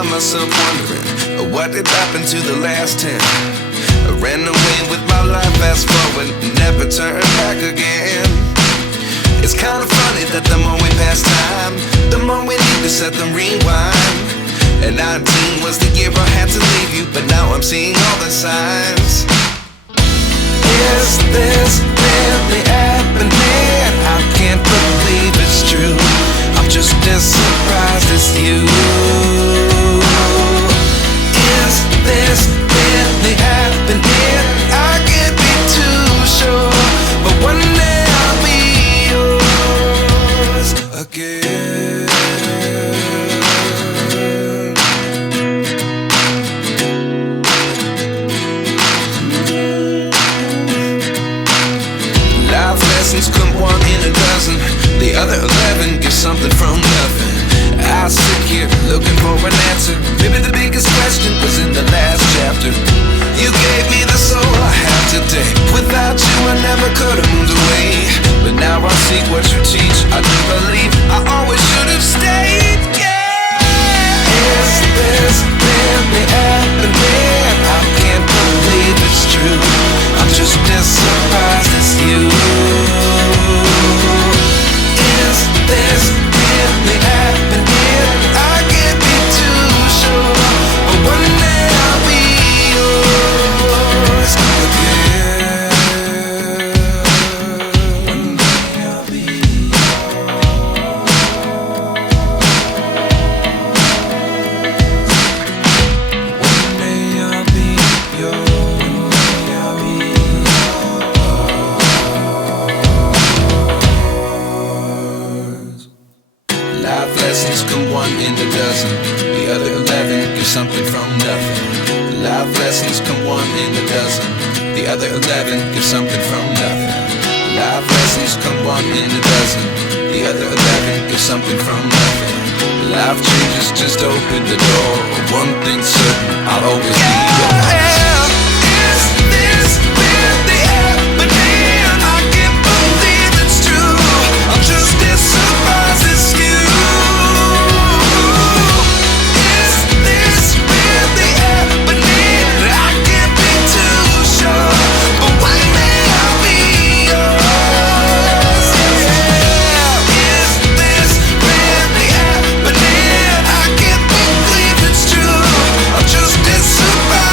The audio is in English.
find myself wondering what did happen to the last 10. I ran away with my life, fast forward, never turn back again. It's kind of funny that the more we pass time, the more we need to set them rewind. And 19 was the year I had to leave you, but now I'm seeing all the signs. Is this really happening? I can't believe it's true. I'm just as surprised as you. Is this really happening? I can't be too sure, but one day I'll be yours again. Life lessons come one in a dozen. The other 11 give something from nothing. I sit here looking for an answer. Maybe the biggest question was in the last chapter. You gave me the soul I have today. Without you I never could have moved away. But now I see what you teach. I do believe I always should have stayed. Yeah. Is this really happening? I can't believe it's true. I'm just as surprised as you. Is this really happening? I can't be too sure, but one day I'll be yours again. One day I'll be yours. One day I'll be yours. One day I'll be yours. Life lessons come one in a dozen. The other 11 give something from nothing. Life lessons come one in a dozen. The other 11 give something from nothing. Life lessons come one in a dozen. The other 11 give something from nothing. Life changes just open the door. One thing's certain, I'll always be yours. Is this really happening? I can't believe it's true. I'm just as surprised as you. Is this really happening? I can't be too sure, but one day I'll be yours. Yeah. Is this really happening? I can't believe it's true. I'm just as surprised.